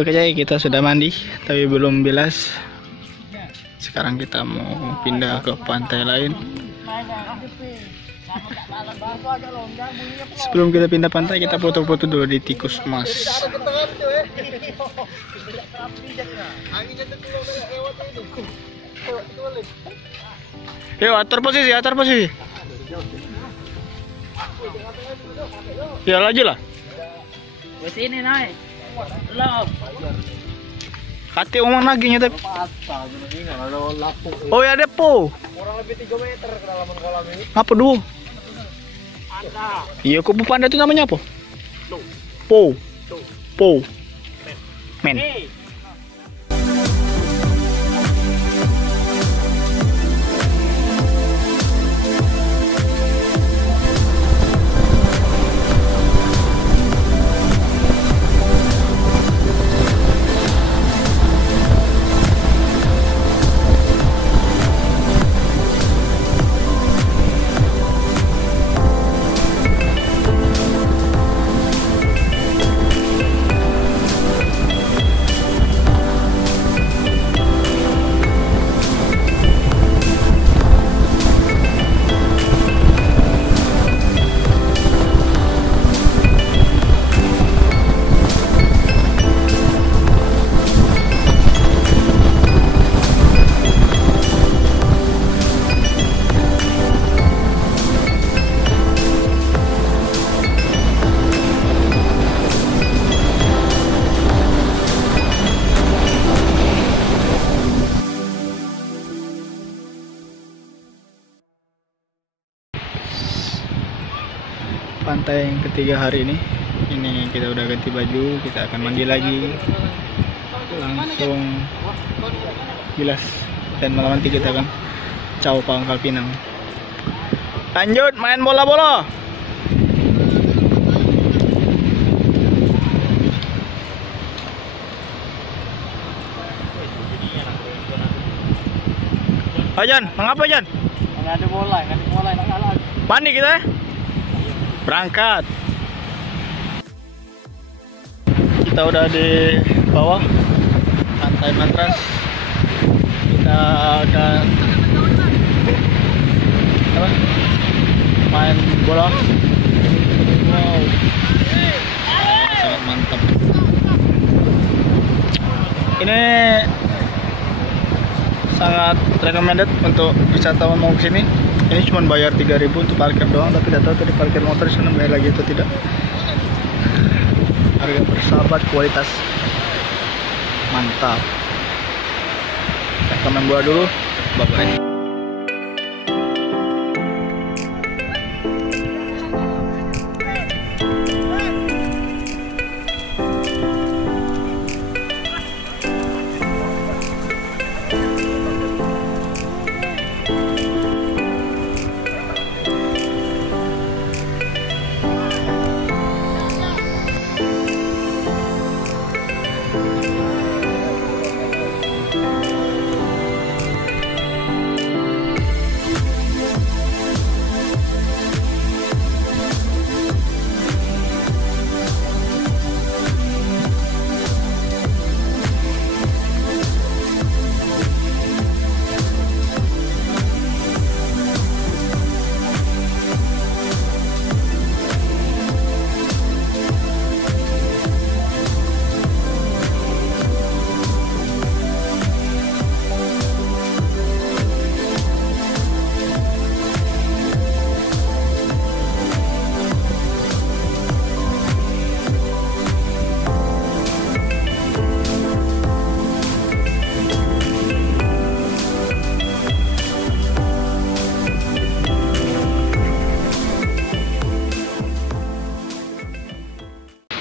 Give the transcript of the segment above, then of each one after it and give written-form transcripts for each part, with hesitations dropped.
Oke, jadi kita sudah mandi tapi belum bilas. Sekarang kita mau pindah ke pantai lain. Sebelum kita pindah pantai, kita foto-foto dulu di tikus emas. Yuk, atur posisi, atur posisi. Ya, laju lah. Ke sini naik. Belum. Hati omong lagi tapi. Oh ya, depo. Kurang lebih 3 meter kedalaman kolam ini. Apa dulu? Ada. Iya, kupu panda itu namanya apa? Po. Po. Men. Hei. Pantai yang ketiga hari ini. Ini kita udah ganti baju, kita akan mandi lagi, langsung bilas, dan malam nanti kita akan caw Pangkal Pinang. Lanjut main bola-bola. Ajan, mengapa Jan? Nggak ada bola, Mandi kita ya? Berangkat. Kita udah di bawah pantai Matras. Kita udah apa? Main bola. Wow. Sangat mantap. Ini sangat recommended untuk wisatawan mau kesini. Ini cuma bayar 3.000 untuk parkir doang, tapi tidak tahu tadi parkir motor di sana bayar lagi atau tidak. Harga bersahabat, kualitas mantap. Kita main bola dulu, bye-bye.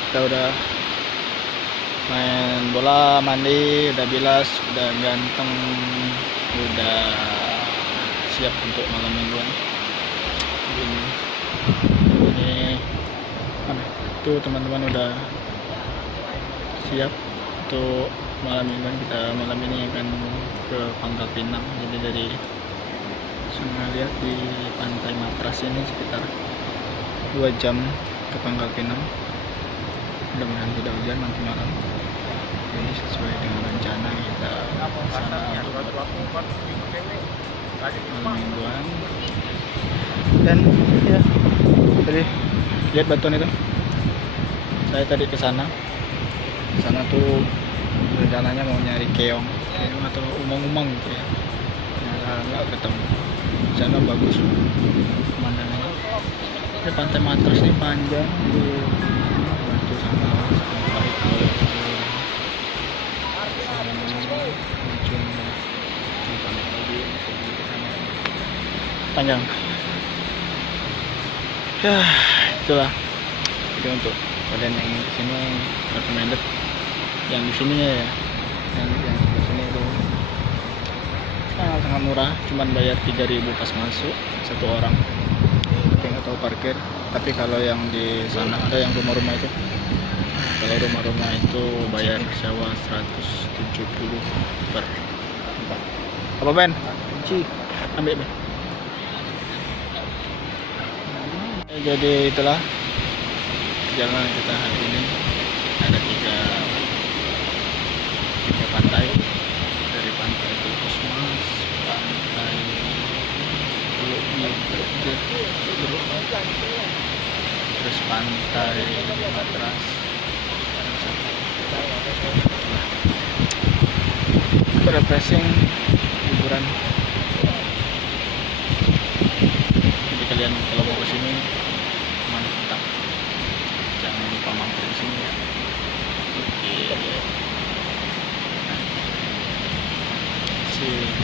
Kita udah main bola, mandi, udah bilas, udah ganteng, udah siap untuk malam mingguan. Ini tuh teman-teman udah siap untuk malam mingguan. Kita malam ini akan ke Pangkal Pinang. Jadi dari Sungai lihat di pantai Matras ini sekitar 2 jam ke Pangkal Pinang. Mudah-mudahan tidak hujan nanti malam. Jadi sesuai dengan rencana kita sana malam mingguan. Dan ya tadi lihat batuan itu, saya tadi ke sana tuh rencananya mau nyari keong atau umang-umang gitu ya, ternyata nggak ketemu. Di sana bagus pemandangannya. Ini pantai Matras nih panjang tuh, batu sama sampah itu panjang ya. Itulah jadi untuk kalian yang ingin kesini recommended yang di sini ya, yang di sini itu sangat murah, cuman bayar 3.000 pas masuk satu orang, tapi nggak tahu parkir. Tapi kalau yang di sana ada yang rumah-rumah itu, kalau rumah-rumah itu bayar sewa 170 per tempat. Apa Ben? Ci, ambil Ben. Jadi itulah jalan kita hari ini. Ada tiga pantai, dari pantai Puskesmas, pantai terus pantai Matras. Itu refreshing, hiburan. Jadi kalian kalau mau kesini mantap, jangan lupa mampir di sini ya. Oke. See you.